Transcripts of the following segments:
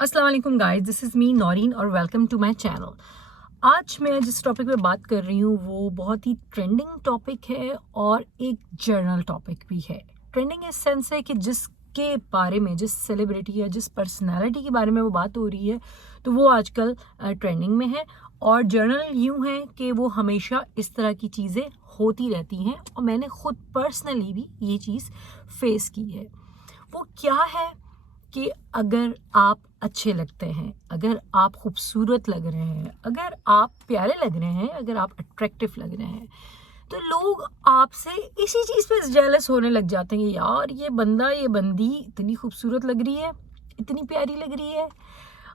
अस्सलाम वालेकुम guys, this is me Naureen और वेलकम टू माय चैनल। आज मैं जिस टॉपिक पे बात कर रही हूँ वो बहुत ही ट्रेंडिंग टॉपिक है और एक जर्नल टॉपिक भी है। ट्रेंडिंग इस सेंस है कि जिसके बारे में, जिस सेलिब्रिटी या जिस पर्सनालिटी के बारे में वो बात हो रही है तो वो आजकल ट्रेंडिंग में है। और जर्नल यूँ है कि वो हमेशा इस तरह की चीज़ें होती रहती हैं और मैंने खुद पर्सनली भी ये चीज़ फेस की है। वो क्या है कि अगर आप अच्छे लगते हैं, अगर आप खूबसूरत लग रहे हैं, अगर आप प्यारे लग रहे हैं, अगर आप अट्रैक्टिव लग रहे हैं, तो लोग आपसे इसी चीज़ पे जेलस होने लग जाते हैं। यार ये बंदा, ये बंदी इतनी खूबसूरत लग रही है, इतनी प्यारी लग रही है।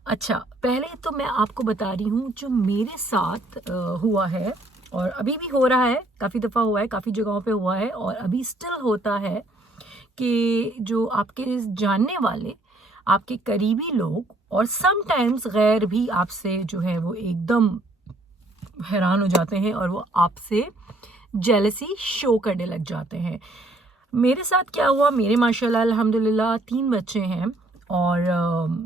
अच्छा, पहले तो मैं आपको बता रही हूँ जो मेरे साथ हुआ है और अभी भी हो रहा है, काफ़ी दफ़ा हुआ है, काफ़ी जगहों पे हुआ है और अभी स्टिल होता है कि जो आपके जानने वाले, आपके करीबी लोग और समटाइम्स गैर भी आपसे जो है वो एकदम हैरान हो जाते हैं और वो आपसे जेलसी शो करने लग जाते हैं। मेरे साथ क्या हुआ, मेरे माशाल्लाह अल्हम्दुलिल्लाह 3 बच्चे हैं और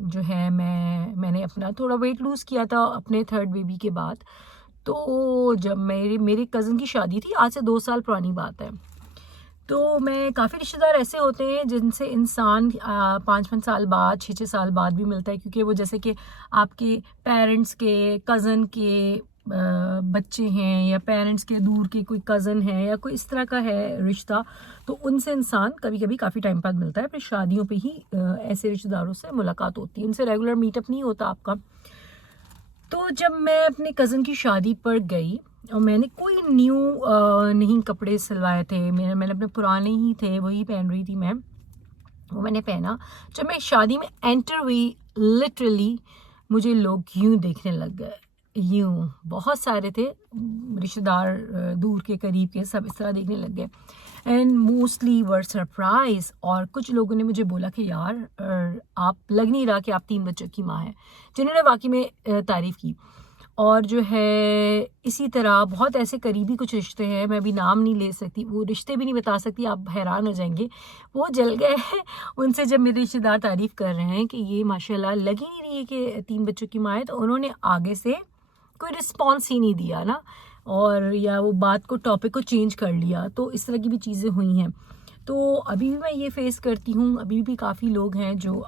जो है मैंने अपना थोड़ा वेट लूज़ किया था अपने थर्ड बेबी के बाद। तो जब मेरे कज़न की शादी थी, आज से 2 साल पुरानी बात है। तो मैं काफ़ी रिश्तेदार ऐसे होते हैं जिनसे इंसान 5-5 साल बाद, 6-6 साल बाद भी मिलता है, क्योंकि वो जैसे कि आपके पेरेंट्स के कज़न के बच्चे हैं या पेरेंट्स के दूर के कोई कज़न है या कोई इस तरह का है रिश्ता, तो उनसे इंसान कभी-कभी काफ़ी टाइम बाद मिलता है। फिर शादियों पे ही ऐसे रिश्तेदारों से मुलाकात होती है, उनसे रेगुलर मीटअप नहीं होता आपका। तो जब मैं अपने कज़न की शादी पर गई और मैंने कोई न्यू नहीं कपड़े सिलवाए थे, मैंने अपने पुराने ही थे, वही पहन रही थी मैं, वो मैंने पहना। जब मैं शादी में एंटर हुई, लिटरली मुझे लोग यूँ देखने लग गए, यूँ बहुत सारे थे रिश्तेदार, दूर के करीब के सब इस तरह देखने लग गए एंड मोस्टली वर सरप्राइज। और कुछ लोगों ने मुझे बोला कि यार आप लग नहीं रहा कि आप 3 बच्चों की माँ हैं, जिन्होंने वाकई में तारीफ़ की। और जो है इसी तरह बहुत ऐसे करीबी कुछ रिश्ते हैं, मैं अभी नाम नहीं ले सकती, वो रिश्ते भी नहीं बता सकती, आप हैरान हो जाएँगे। वो जल गए हैं उनसे जब मेरे रिश्तेदार तारीफ़ कर रहे हैं कि ये माशाल्लाह लग ही नहीं रही है कि 3 बच्चों की माँ है, तो उन्होंने आगे से कोई रिस्पॉन्स ही नहीं दिया ना, और या वो बात को, टॉपिक को चेंज कर लिया। तो इस तरह की भी चीज़ें हुई हैं। तो अभी भी मैं ये फ़ेस करती हूँ, अभी भी काफ़ी लोग हैं जो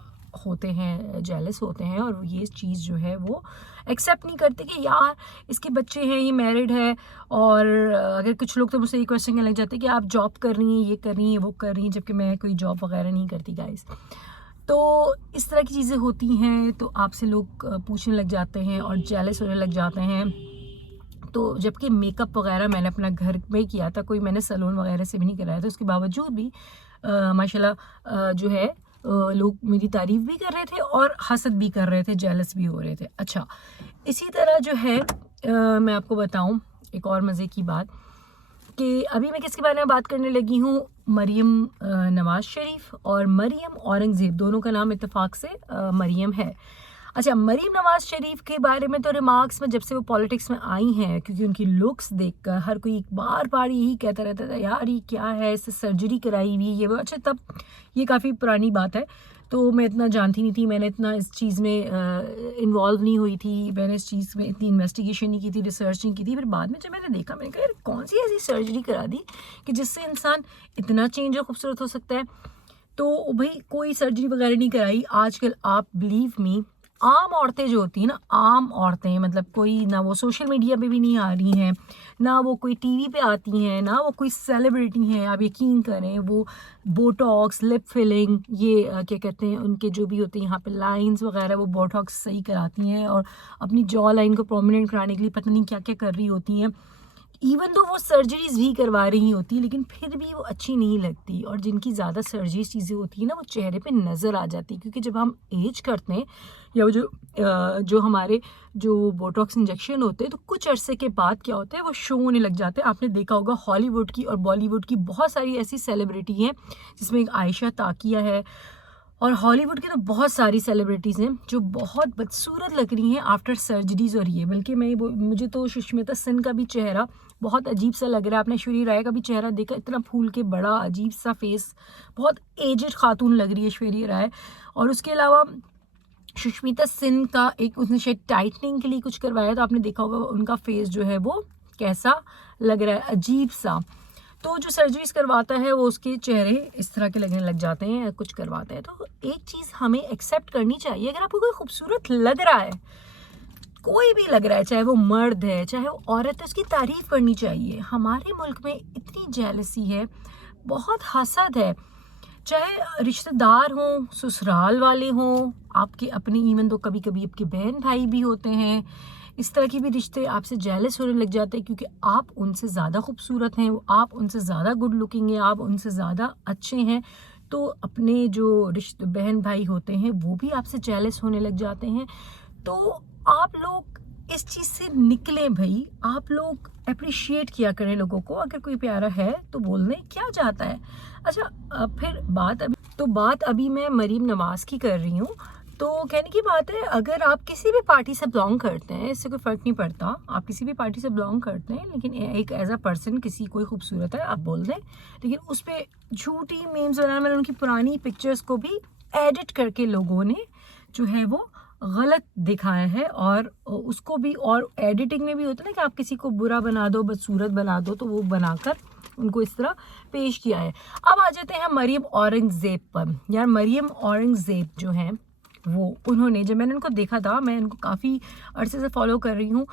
होते हैं, जेलस होते हैं और ये चीज़ जो है वो एक्सेप्ट नहीं करते कि यार इसके बच्चे हैं, ये मैरिड है। और अगर कुछ लोग तो मुझसे ये क्वेश्चन करने लग जाते हैं कि आप जॉब कर रही हैं, ये कर रही हैं, वो कर रही हैं, जबकि मैं कोई जॉब वगैरह नहीं करती गाइस। तो इस तरह की चीज़ें होती हैं तो आपसे लोग पूछने लग जाते हैं और जेलस होने लग जाते हैं। तो जबकि मेकअप वगैरह मैंने अपना घर में ही किया था, कोई मैंने सैलून वगैरह से भी नहीं कराया था, उसके बावजूद भी माशाल्लाह जो है लोग मेरी तारीफ़ भी कर रहे थे और हसद भी कर रहे थे, जेलस भी हो रहे थे। अच्छा, इसी तरह जो है मैं आपको बताऊँ एक और मज़े की बात कि अभी मैं किसके बारे में बात करने लगी हूँ, मरियम नवाज़ शरीफ और मरियम औरंगज़ेब, दोनों का नाम इत्तेफाक से मरियम है। अच्छा, मरीम नवाज़ शरीफ के बारे में तो रिमार्क्स में जब से वो पॉलिटिक्स में आई हैं, क्योंकि उनकी लुक्स देखकर हर कोई बार-बार यही कहता रहता था, यार ये क्या है, इससे सर्जरी कराई हुई है, ये वो। अच्छा, तब ये काफ़ी पुरानी बात है, तो मैं इतना जानती नहीं थी, मैंने इतना इस चीज़ में इन्वॉल्व नहीं हुई थी, मैंने इस चीज़ में इतनी इन्वेस्टिगेशन नहीं की थी, रिसर्च नहीं की थी। फिर बाद में जब मैंने देखा, मैंने कहा यार कौन-सी ऐसी सर्जरी करा दी कि जिससे इंसान इतना चेंज और खूबसूरत हो सकता है। तो भई कोई सर्जरी वगैरह नहीं कराई। आजकल आप बिलीव मी, आम औरतें जो होती हैं ना, आम औरतें, मतलब कोई ना वो सोशल मीडिया पे भी नहीं आ रही हैं, ना वो कोई टीवी पे आती हैं, ना वो कोई सेलिब्रिटी हैं, आप यकीन करें, वो बोटॉक्स, लिप फिलिंग, ये क्या कहते हैं, उनके जो भी होते हैं यहाँ पे लाइंस वगैरह, वो बोटॉक्स सही कराती हैं और अपनी जॉ लाइन को प्रोमिनेंट कराने के लिए पता नहीं क्या-क्या कर रही होती हैं। इवन तो वो सर्जरीज़ भी करवा रही होती हैं, लेकिन फिर भी वो अच्छी नहीं लगती। और जिनकी ज़्यादा सर्जरीज़ चीज़ें होती हैं ना, वो चेहरे पे नज़र आ जाती है, क्योंकि जब हम एज करते हैं या वो जो हमारे जो बोटॉक्स इंजेक्शन होते हैं, तो कुछ अरसे के बाद क्या होता है, वो शो होने लग जाते हैं। आपने देखा होगा हॉलीवुड की और बॉलीवुड की बहुत सारी ऐसी सेलिब्रिटी हैं, जिसमें एक आयशा ताकिया है, और हॉलीवुड की तो बहुत सारी सेलिब्रिटीज़ हैं जो बहुत बदसूरत लग रही हैं आफ्टर सर्जरीज़। और ये बल्कि मुझे तो सुष्मिता सेन का भी चेहरा बहुत अजीब सा लग रहा है। आपने ऐश्वर्या राय का भी चेहरा देखा, इतना फूल के बड़ा अजीब सा फेस, बहुत एजड खातून लग रही है ऐश्वर्या राय। और उसके अलावा सुष्मिता सिंह का एक उसने शायद टाइटनिंग के लिए कुछ करवाया, तो आपने देखा होगा उनका फेस जो है वो कैसा लग रहा है, अजीब सा। तो जो सर्जरीज करवाता है वो उसके चेहरे इस तरह के लगने लग जाते हैं या कुछ करवाते हैं। तो एक चीज़ हमें एक्सेप्ट करनी चाहिए, अगर आपको कोई खूबसूरत लग रहा है, कोई भी लग रहा है, चाहे वो मर्द है चाहे वो औरत है, उसकी तारीफ करनी चाहिए। हमारे मुल्क में इतनी जेलसी है, बहुत हसद है, चाहे रिश्तेदार हों, ससुराल वाले हों, आपके अपने, इवन तो कभी कभी आपके बहन भाई भी होते हैं, इस तरह के भी रिश्ते आपसे जेलस होने लग जाते हैं क्योंकि आप उनसे ज़्यादा खूबसूरत हैं, आप उनसे ज़्यादा गुड लुकिंग हैं, आप उनसे ज़्यादा अच्छे हैं। तो अपने जो रिश्ते बहन भाई होते हैं वो भी आपसे जेलस होने लग जाते हैं। तो आप लोग इस चीज़ से निकलें भाई, आप लोग अप्रिशिएट किया करें लोगों को। अगर कोई प्यारा है तो बोल दें क्या चाहता है। अच्छा, फिर बात अभी मैं मरीम नवाज़ की कर रही हूँ। तो कहने की बात है, अगर आप किसी भी पार्टी से बिलोंग करते हैं, इससे कोई फ़र्क नहीं पड़ता, आप किसी भी पार्टी से बिलोंग करते हैं, लेकिन एक एज अ पर्सन किसी कोई खूबसूरत है आप बोल दें, लेकिन उस पर झूठी मीम्स बनाना, मैंने उनकी पुरानी पिक्चर्स को भी एडिट करके लोगों ने जो है वो गलत दिखाया है। और उसको भी, और एडिटिंग में भी होता है ना कि आप किसी को बुरा बना दो, बदसूरत बना दो, तो वो बनाकर उनको इस तरह पेश किया है। अब आ जाते हैं मरियम औरंगज़ेब पर। यार मरियम औरंगज़ेब जो हैं वो, उन्होंने, जब मैंने उनको देखा था, मैं उनको काफ़ी अरसे से फॉलो कर रही हूँ,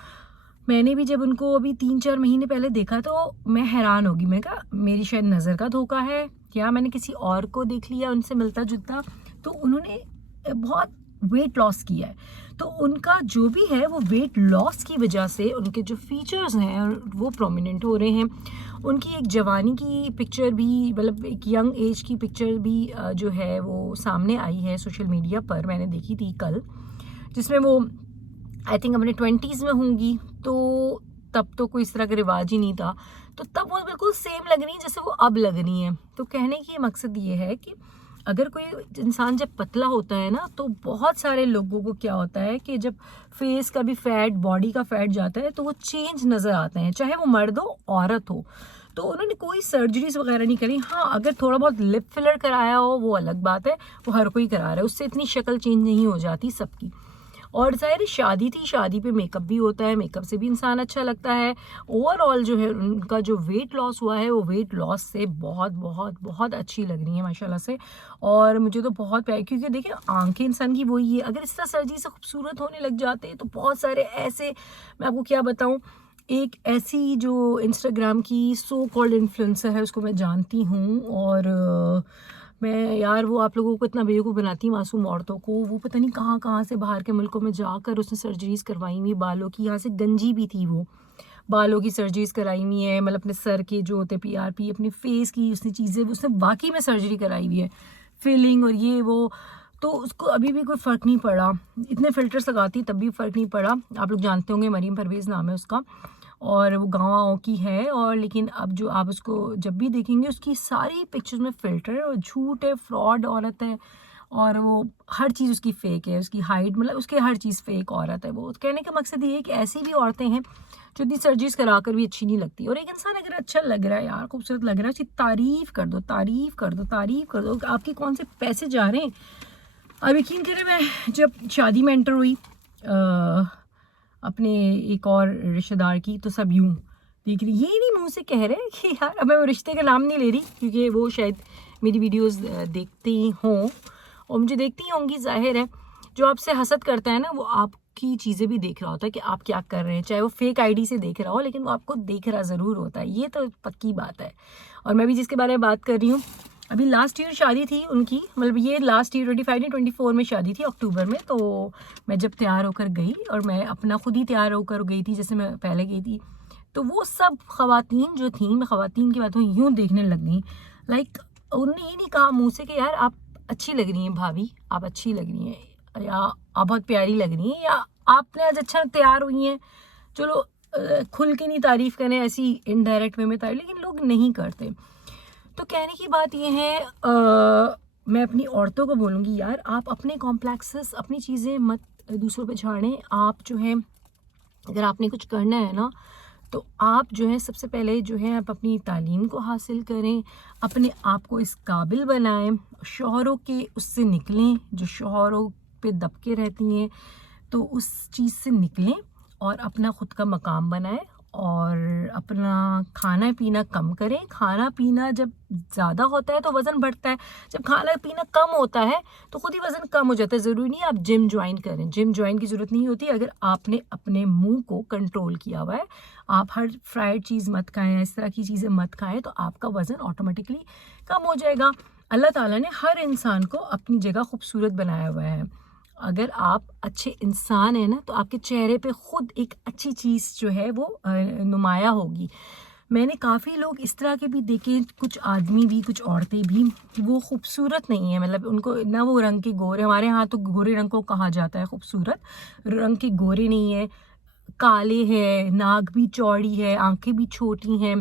मैंने भी जब उनको अभी 3-4 महीने पहले देखा तो मैं हैरान होगी। मैं कहा मेरी शायद नज़र का धोखा है, क्या मैंने किसी और को देख लिया उनसे मिलता जुलता। तो उन्होंने बहुत वेट लॉस किया है, तो उनका जो भी है वो वेट लॉस की वजह से उनके जो फीचर्स हैं वो प्रोमिनेंट हो रहे हैं। उनकी एक जवानी की पिक्चर भी, मतलब एक यंग एज की पिक्चर भी जो है वो सामने आई है सोशल मीडिया पर, मैंने देखी थी कल, जिसमें वो आई थिंक अपने 20s में होंगी। तो तब तो कोई इस तरह का रिवाज ही नहीं था, तो तब वो बिल्कुल सेम लग रही है जैसे वो अब लग रही हैं। तो कहने की मकसद ये है कि अगर कोई इंसान जब पतला होता है ना, तो बहुत सारे लोगों को क्या होता है कि जब फेस का भी फैट, बॉडी का फैट जाता है तो वो चेंज नज़र आते हैं, चाहे वो मर्द हो औरत हो। तो उन्होंने कोई सर्जरीज वगैरह नहीं करी। हाँ, अगर थोड़ा बहुत लिप फिलर कराया हो वो अलग बात है, वो हर कोई करा रहा है, उससे इतनी शक्ल चेंज नहीं हो जाती सबकी। और ज़ाहिर शादी थी, शादी पे मेकअप भी होता है, मेकअप से भी इंसान अच्छा लगता है। ओवरऑल जो है उनका जो वेट लॉस हुआ है वो वेट लॉस से बहुत बहुत बहुत अच्छी लग रही है माशाल्लाह से। और मुझे तो बहुत प्यार, क्योंकि देखिए आंखें इंसान की वही है, अगर इस तरह सर्जरी से खूबसूरत होने लग जाते हैं तो बहुत सारे ऐसे, मैं आपको क्या बताऊँ, एक ऐसी जो इंस्टाग्राम की सो कॉल्ड इन्फ्लुएंसर है उसको मैं जानती हूँ, और मैं यार वो आप लोगों को इतना बेवकूफ़ बनाती है, मासूम औरतों को। वो पता नहीं कहाँ कहाँ से बाहर के मुल्कों में जाकर उसने सर्जरीज करवाई हुई बालों की, यहाँ से गंजी भी थी वो, बालों की सर्जरीज कराई हुई है, मतलब अपने सर के जो होते PRP, अपने फेस की उसने चीज़ें, उसने वाकई में सर्जरी कराई हुई है, फिलिंग और ये वो। तो उसको अभी भी कोई फ़र्क नहीं पड़ा, इतने फिल्टर्स लगाती तब भी फ़र्क नहीं पड़ा। आप लोग जानते होंगे, मरीम परवेज़ नाम है उसका, और वो गाँव की है। और लेकिन अब जो आप उसको जब भी देखेंगे उसकी सारी पिक्चर्स में फ़िल्टर है, और झूठ है, फ्रॉड औरत है, और वो हर चीज़ उसकी फ़ेक है, उसकी हाइट, मतलब उसकी हर चीज़ फ़ेक औरत है वो। कहने का मकसद ये है कि ऐसी भी औरतें हैं जो इतनी सर्जरीज करा कर भी अच्छी नहीं लगती। और एक इंसान अगर अच्छा लग रहा है यार, खूबसूरत लग रहा है, उसकी तारीफ़ कर दो, तारीफ़ कर दो, तारीफ़ कर दो। आपके कौन से पैसे जा रहे हैं। अब यकीन करें, मैं जब शादी में एंटर हुई अपने एक और रिश्तेदार की, तो सब यूँ देख रही, ये नहीं मुंह से कह रहे कि यार, अब मैं वो रिश्ते का नाम नहीं ले रही क्योंकि वो शायद मेरी वीडियोस देखती हों और मुझे देखती होंगी, जाहिर है। जो आपसे हसद करता है ना, वो आपकी चीज़ें भी देख रहा होता है कि आप क्या कर रहे हैं, चाहे वो फेक आईडी से देख रहा हो, लेकिन वो आपको देख रहा ज़रूर होता है, ये तो पक्की बात है। और मैं भी जिसके बारे में बात कर रही हूँ, अभी लास्ट ईयर शादी थी उनकी, मतलब ये लास्ट ईयर 25 नहीं 24 में शादी थी, अक्टूबर में। तो मैं जब तैयार होकर गई, और मैं अपना खुद ही तैयार होकर गई थी जैसे मैं पहले गई थी, तो वो सब ख़वातीन जो थी, मैं ख़वातीन की बात हो यूँ देखने लग गई, लाइक उन्होंने ये नहीं कहा मुँह से कि यार आप अच्छी लग रही हैं भाभी, आप अच्छी लग रही हैं, या आप बहुत प्यारी लग रही हैं, या आपने आज अच्छा तैयार हुई हैं। चलो खुल के नहीं तारीफ़ करें, ऐसी इनडायरेक्ट वे में तारीफ़, लेकिन लोग नहीं करते। तो कहने की बात ये है, मैं अपनी औरतों को बोलूँगी यार, आप अपने कॉम्प्लेक्सेस, अपनी चीज़ें मत दूसरों पे झाड़ें। आप जो है, अगर आपने कुछ करना है ना, तो आप जो है सबसे पहले जो है आप अपनी तालीम को हासिल करें, अपने आप को इस काबिल बनाएं, शौहरों के उससे निकलें, जो शौहरों पे दबके रहती हैं, तो उस चीज़ से निकलें और अपना खुद का मकाम बनाएं और अपना खाना पीना कम करें। खाना पीना जब ज़्यादा होता है तो वज़न बढ़ता है, जब खाना पीना कम होता है तो खुद ही वज़न कम हो जाता है। ज़रूरी नहीं है आप जिम ज्वाइन करें, जिम ज्वाइन की ज़रूरत नहीं होती अगर आपने अपने मुंह को कंट्रोल किया हुआ है। आप हर फ्राइड चीज़ मत खाएं, इस तरह की चीज़ें मत खाएं, तो आपका वज़न ऑटोमेटिकली कम हो जाएगा। अल्लाह ताला ने हर इंसान को अपनी जगह खूबसूरत बनाया हुआ है। अगर आप अच्छे इंसान हैं ना, तो आपके चेहरे पे खुद एक अच्छी चीज़ जो है वो नुमाया होगी। मैंने काफ़ी लोग इस तरह के भी देखे, कुछ आदमी भी कुछ औरतें भी, वो खूबसूरत नहीं है, मतलब उनको ना वो रंग के गोरे, हमारे यहाँ तो गोरे रंग को कहा जाता है खूबसूरत, रंग के गोरे नहीं है, काले हैं, नाक भी चौड़ी है, आंखें भी छोटी हैं,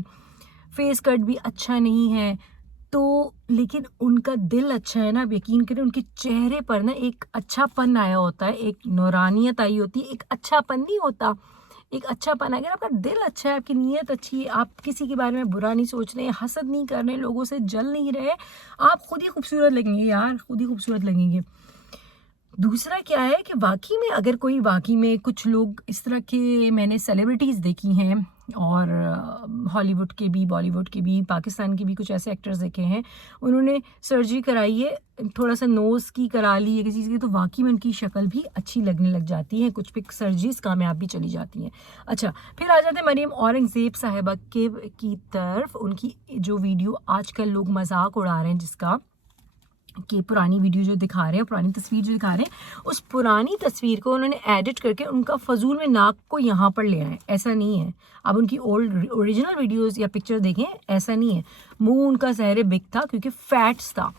फेस कट भी अच्छा नहीं है, तो लेकिन उनका दिल अच्छा है ना। आप यकीन करें उनके चेहरे पर ना एक अच्छापन आया होता है, एक नूरानियत आई होती है, एक अच्छापन नहीं होता, एक अच्छापन। अगर आपका दिल अच्छा है, आपकी नीयत अच्छी है, आप किसी के बारे में बुरा नहीं सोच रहे, हसद नहीं कर रहे, लोगों से जल नहीं रहे, आप खुद ही खूबसूरत लगेंगे यार, खुद ही खूबसूरत लगेंगे। दूसरा क्या है कि वाकई में अगर कोई वाकई में, कुछ लोग इस तरह के मैंने सेलिब्रिटीज़ देखी हैं, और हॉलीवुड के भी, बॉलीवुड के भी, पाकिस्तान के भी कुछ ऐसे एक्टर्स देखे हैं, उन्होंने सर्जरी कराई है, थोड़ा सा नोज़ की करा ली है किसी चीज़ की, तो वाकई में उनकी शक्ल भी अच्छी लगने लग जाती है, कुछ पिक सर्जरीज कामयाब भी चली जाती हैं। अच्छा, फिर आ जाते हैं मरियम औरंगज़ेब साहिबा के की तरफ। उनकी जो वीडियो आजकल लोग मजाक उड़ा रहे हैं, जिसका कि पुरानी वीडियो जो दिखा रहे हैं, पुरानी तस्वीर जो दिखा रहे हैं, उस पुरानी तस्वीर को उन्होंने एडिट करके उनका फजूल में नाक को यहाँ पर ले आए। ऐसा नहीं है, अब उनकी ओल्ड ओरिजिनल वीडियोस या पिक्चर देखें, ऐसा नहीं है। मुंह उनका ज़ाहिर बिग था क्योंकि फैट्स था।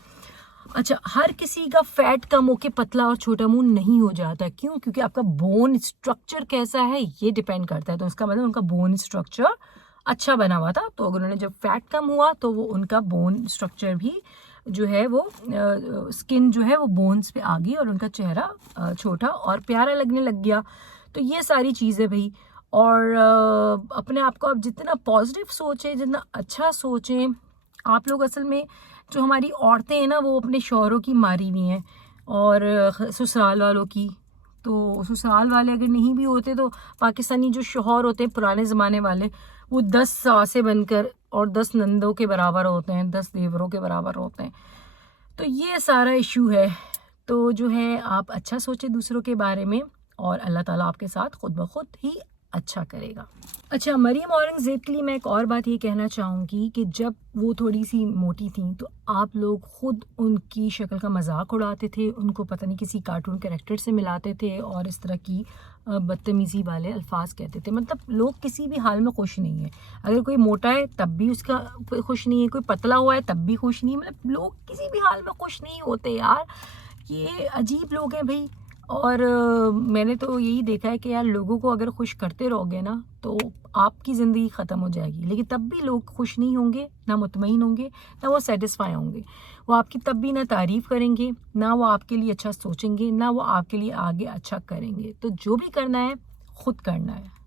अच्छा, हर किसी का फैट कम होके पतला और छोटा मुंह नहीं हो जाता। क्यों? क्योंकि आपका बोन स्ट्रक्चर कैसा है ये डिपेंड करता है। तो उसका मतलब उनका बोन स्ट्रक्चर अच्छा बना हुआ था, तो अगर उन्होंने जब फैट कम हुआ तो वो उनका बोन स्ट्रक्चर भी जो है वो स्किन जो है वो बोन्स पे आ गई और उनका चेहरा छोटा और प्यारा लगने लग गया। तो ये सारी चीज़ें भाई, और अपने आप को आप जितना पॉजिटिव सोचें, जितना अच्छा सोचें। आप लोग असल में, जो हमारी औरतें हैं ना, वो अपने शौहरों की मारी हुई हैं और ससुराल वालों की। तो ससुराल वाले अगर नहीं भी होते तो पाकिस्तानी जो शौहर होते हैं पुराने ज़माने वाले, वो 10 सासें बनकर और 10 नंदों के बराबर होते हैं, 10 देवरों के बराबर होते हैं। तो ये सारा इशू है। तो जो है, आप अच्छा सोचें दूसरों के बारे में और अल्लाह ताला आपके साथ खुद ब खुद ही अच्छा करेगा। अच्छा, मरियम औरंगज़ेब के लिए मैं एक और बात ये कहना चाहूँगी कि जब वो थोड़ी सी मोटी थी तो आप लोग ख़ुद उनकी शक्ल का मजाक उड़ाते थे, उनको पता नहीं किसी कार्टून कैरेक्टर से मिलाते थे और इस तरह की बदतमीज़ी वाले अल्फाज कहते थे। मतलब लोग किसी भी हाल में खुश नहीं है। अगर कोई मोटा है तब भी उसका खुश नहीं है, कोई पतला हुआ है तब भी खुश नहीं है। मतलब लोग किसी भी हाल में खुश नहीं होते यार, ये अजीब लोग हैं भाई। और मैंने तो यही देखा है कि यार, लोगों को अगर खुश करते रहोगे ना तो आपकी ज़िंदगी ख़त्म हो जाएगी। लेकिन तब भी लोग खुश नहीं होंगे, ना मुतमईन होंगे, ना वो सेटिस्फाई होंगे। वो आपकी तब भी ना तारीफ़ करेंगे, ना वो आपके लिए अच्छा सोचेंगे, ना वो आपके लिए आगे अच्छा करेंगे। तो जो भी करना है खुद करना है।